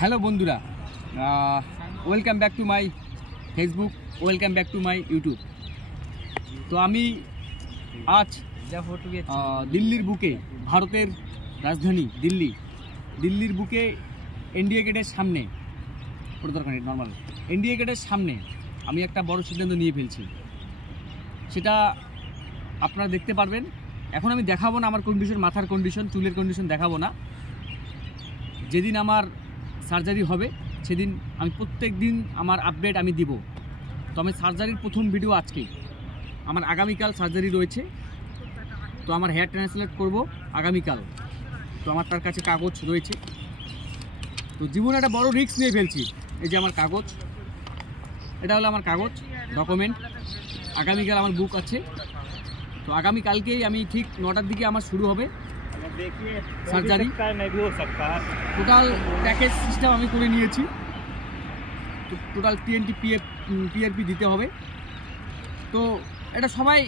Hello বন্ধুরা, welcome back to my Facebook, welcome back to my YouTube. তো আমি আজ দিল্লির বুকে, ভারতের রাজধানী দিল্লির বুকে এনডিএ গেটের সামনে, নর্মাল এনডিএ গেটের সামনে আমি একটা বড় সিদ্ধান্ত নিয়ে ফেলছি। সেটা আপনারা দেখতে পারবেন। এখন আমি দেখাবো না আমার কন্ডিশন, মাথার কন্ডিশন, চুলের কন্ডিশন দেখাবো না। যেদিন আমার সার্জারি হবে সেদিন আমি প্রত্যেক দিন আমার আপডেট আমি দিব। তো আমি সার্জারির প্রথম ভিডিও আজকে, আমার আগামীকাল সার্জারি রয়েছে। তো আমার হেয়ার ট্রান্সপ্লান্ট করব আগামীকাল। তো আমার তার কাছে কাগজ রয়েছে। তো জীবনে একটা বড় রিস্ক নিয়ে ফেলছি। এই যে আমার কাগজ, এটা হলো আমার কাগজ, ডকুমেন্ট। আগামীকাল আমার বুক আছে। তো আগামীকালকেই আমি ঠিক 9টার দিকে আমার শুরু হবে সার্জারি। টোটাল প্যাকেজ সিস্টেম আমি করে নিয়েছি। তো টোটাল PRP দিতে হবে। তো এটা সবাই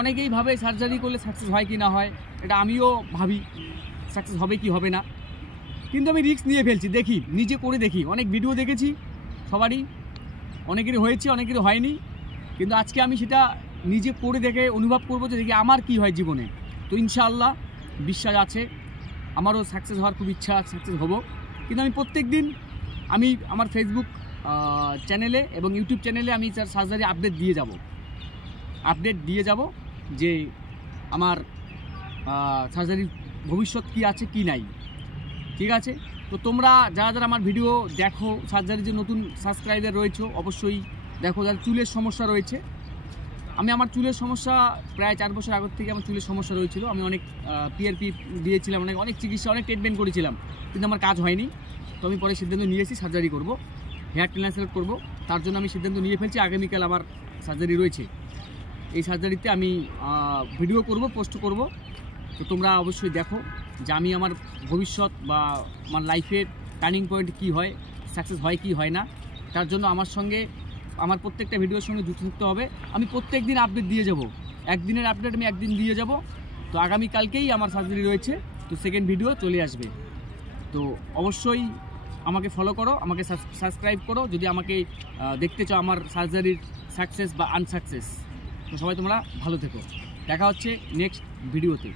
অনেকেই ভাবে সার্জারি করলে সাকসেস হয় কি না হয়, এটা আমিও ভাবি সাকসেস হবে কি হবে না। কিন্তু আমি রিস্ক নিয়ে ফেলছি, দেখি, নিজে করে দেখি। অনেক ভিডিও দেখেছি সবারই, অনেকেরই হয়েছে, অনেকেরই হয়নি। কিন্তু আজকে আমি সেটা নিজে করে দেখে অনুভব করবো যে দেখি আমার কি হয় জীবনে। তো ইনশাআল্লাহ বিশ্বাস আছে, আমারও সাকসেস হওয়ার খুব ইচ্ছা, সাকসেস হব। কিন্তু আমি প্রত্যেক দিন আমি আমার ফেসবুক চ্যানেলে এবং ইউটিউব চ্যানেলে আমি সার্জারি আপডেট দিয়ে যাব যে আমার সার্জারির ভবিষ্যৎ কি আছে কি নাই। ঠিক আছে? তো তোমরা যারা আমার ভিডিও দেখো, সার্জারির যে নতুন সাবস্ক্রাইবার রয়েছে, অবশ্যই দেখো। যার চুলের সমস্যা রয়েছে, আমি আমার চুলের সমস্যা প্রায় 4 বছর আগের থেকে আমার চুলের সমস্যা রয়েছিল। আমি অনেক PRP দিয়েছিলাম, অনেক চিকিৎসা, অনেক ট্রিটমেন্ট করেছিলাম, কিন্তু আমার কাজ হয়নি। তো আমি পরে সিদ্ধান্ত নিয়েছি সার্জারি করব, হেয়ার ট্রান্সপ্লান্ট করব। তার জন্য আমি সিদ্ধান্ত নিয়ে ফেলছি আগামীকাল আমার সার্জারি রয়েছে। এই সার্জারিতে আমি ভিডিও করব, পোস্ট করব। তো তোমরা অবশ্যই দেখো যে আমি আমার ভবিষ্যৎ বা আমার লাইফের টার্নিং পয়েন্ট কী হয়, সাকসেস হয় কি হয় না। তার জন্য আমার সঙ্গে, আমার প্রত্যেকটা ভিডিওর সঙ্গে যুক্ত থাকতে হবে। আমি প্রত্যেক দিন আপডেট দিয়ে যাব, একদিনের আপডেট আমি একদিন দিয়ে যাব। তো আগামীকালকেই আমার সার্জারি রয়েছে, তো সেকেন্ড ভিডিও চলে আসবে। তো অবশ্যই আমাকে ফলো করো, আমাকে সাবস্ক্রাইব করো যদি আমাকে দেখতে চাও আমার সার্জারির সাকসেস বা আনসাকসেস। তো সবাই তোমরা ভালো থেকো, দেখা হচ্ছে নেক্সট ভিডিওতে।